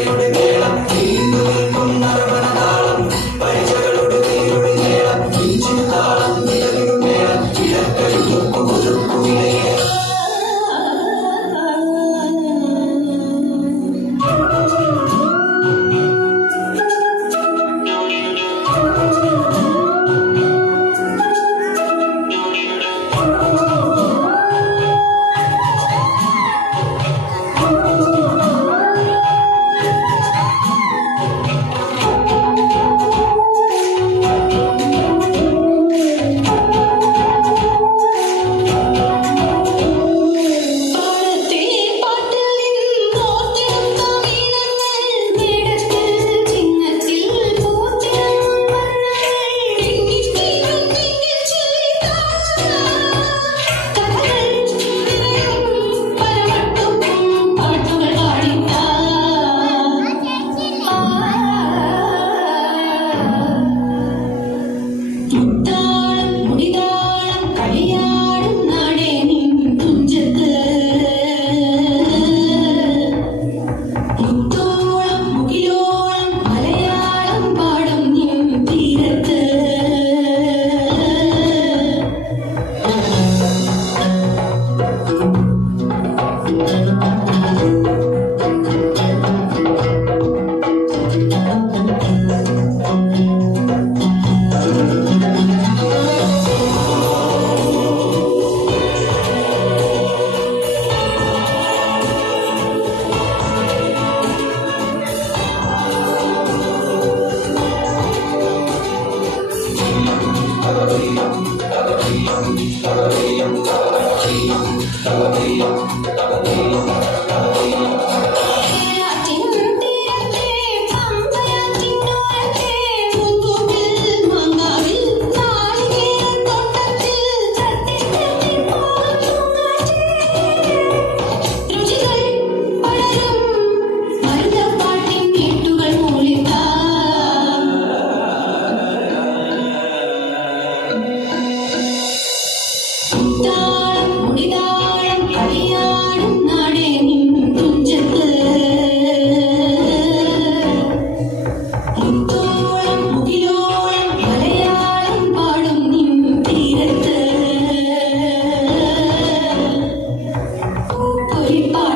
Everybody you Thank you. Keep up.